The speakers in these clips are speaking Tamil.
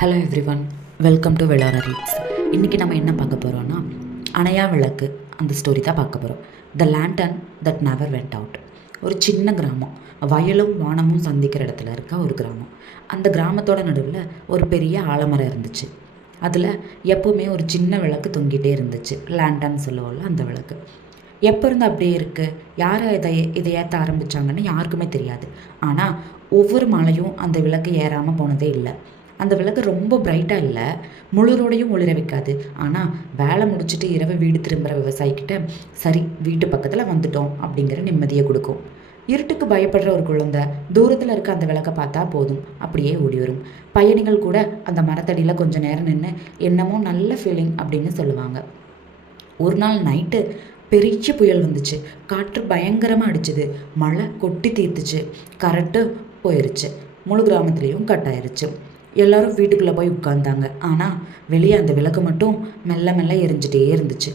Hello everyone, welcome to Velora reads. இன்றைக்கி நம்ம என்ன பார்க்க போகிறோன்னா, அணையா விளக்கு அந்த ஸ்டோரி தான் பார்க்க போகிறோம். The lantern that never went out. ஒரு சின்ன கிராமம், வயலும் வானமும் சந்திக்கிற இடத்துல இருக்க ஒரு கிராமம். அந்த கிராமத்தோட நடுவில் ஒரு பெரிய ஆலமரம் இருந்துச்சு. அதில் எப்போவுமே ஒரு சின்ன விளக்கு தொங்கிட்டே இருந்துச்சு. லேண்டன் சொல்லுவோம்ல, அந்த விளக்கு. எப்போ இருந்து அப்படியே இருக்குது, யார் இதை ஏற்ற ஆரம்பித்தாங்கன்னு யாருக்குமே தெரியாது. ஆனால் ஒவ்வொரு மாலையும் அந்த விளக்கு ஏறாமல் போனதே இல்லை. அந்த விளக்கு ரொம்ப பிரைட்டாக இல்லை, முழு ரோடையும் ஒளிர வைக்காது. ஆனால் வேலை முடிச்சுட்டு இரவு வீடு திரும்புகிற விவசாயிக்கிட்ட சரி வீட்டு பக்கத்தில் வந்துட்டோம் அப்படிங்கிற நிம்மதியை கொடுக்கும். இருட்டுக்கு பயப்படுற ஒரு குழந்தை தூரத்தில் இருக்க அந்த விளக்கை பார்த்தா போதும், அப்படியே ஓடி வரும். பயணிகள் கூட அந்த மரத்தடியில் கொஞ்சம் நேரம் நின்று என்னமோ நல்ல ஃபீலிங் அப்படின்னு சொல்லுவாங்க. ஒரு நாள் நைட்டு பெரிய புயல் வந்துச்சு. காற்று பயங்கரமாக அடிச்சுது. மழை கொட்டி தீர்த்துச்சு. கரண்ட்டு போயிருச்சு. முழு கிராமத்துலேயும் கட் ஆயிருச்சு. எல்லோரும் வீட்டுக்குள்ளே போய் உட்கார்ந்தாங்க. ஆனால் வெளியே அந்த விளக்கு மட்டும் மெல்ல மெல்ல எரிஞ்சிட்டே இருந்துச்சு.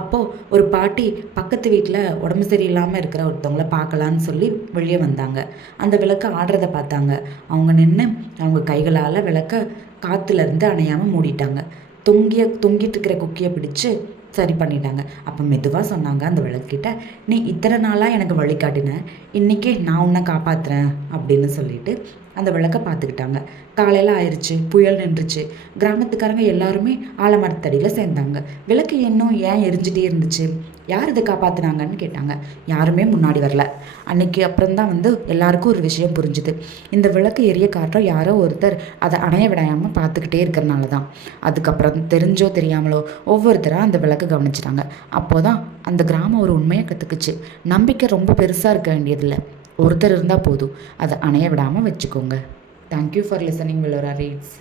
அப்போது ஒரு பாட்டி பக்கத்து வீட்டில் உடம்பு சரியில்லாமல் இருக்கிற ஒருத்தவங்கள பார்க்கலான்னு சொல்லி வெளியே வந்தாங்க. அந்த விளக்கு ஆடுறதை பார்த்தாங்க. அவங்க நின்று அவங்க கைகளால் விளக்க காற்றுலேருந்து அணையாமல் மூடிட்டாங்க. தொங்கிட்டு இருக்கிற குக்கியை பிடிச்சு சரி பண்ணிட்டாங்க. அப்போ மெதுவாக சொன்னாங்க அந்த விளக்கிட்ட, நீ இத்தனை நாளாக எனக்கு வழிகாட்டின, இன்றைக்கே நான் உன்னை காப்பாற்றுறேன் அப்படின்னு சொல்லிட்டு அந்த விளக்கை பார்த்துக்கிட்டாங்க. காலையில் ஆயிடுச்சு, புயல் நின்றுச்சு. கிராமத்துக்காரங்க எல்லாருமே ஆலமரத்தடியில் சேர்ந்தாங்க. விளக்கு இன்னும் ஏன் எரிஞ்சிட்டே இருந்துச்சு, யார் இதை காப்பாற்றினாங்கன்னு கேட்டாங்க. யாருமே முன்னாடி வரல. அன்னைக்கு அப்புறம்தான் எல்லாருக்கும் ஒரு விஷயம் புரிஞ்சுது. இந்த விளக்கு எரிய காட்டுறோம் யாரோ ஒருத்தர் அதை அணைய விடாமல் பார்த்துக்கிட்டே இருக்கிறனால தான். அதுக்கப்புறம் தெரிஞ்சோ தெரியாமலோ ஒவ்வொருத்தராக அந்த விளக்கு கவனிச்சிட்டாங்க. அப்போதான் அந்த கிராமம் ஒரு உண்மையை கற்றுக்குச்சு. நம்பிக்கை ரொம்ப பெருசாக இருக்க வேண்டியதில்லை, ஒருத்தர் இருந்தால் போதும், அதை அணைய விடாமல் வச்சுக்கோங்க. Thank you for listening Velora reads.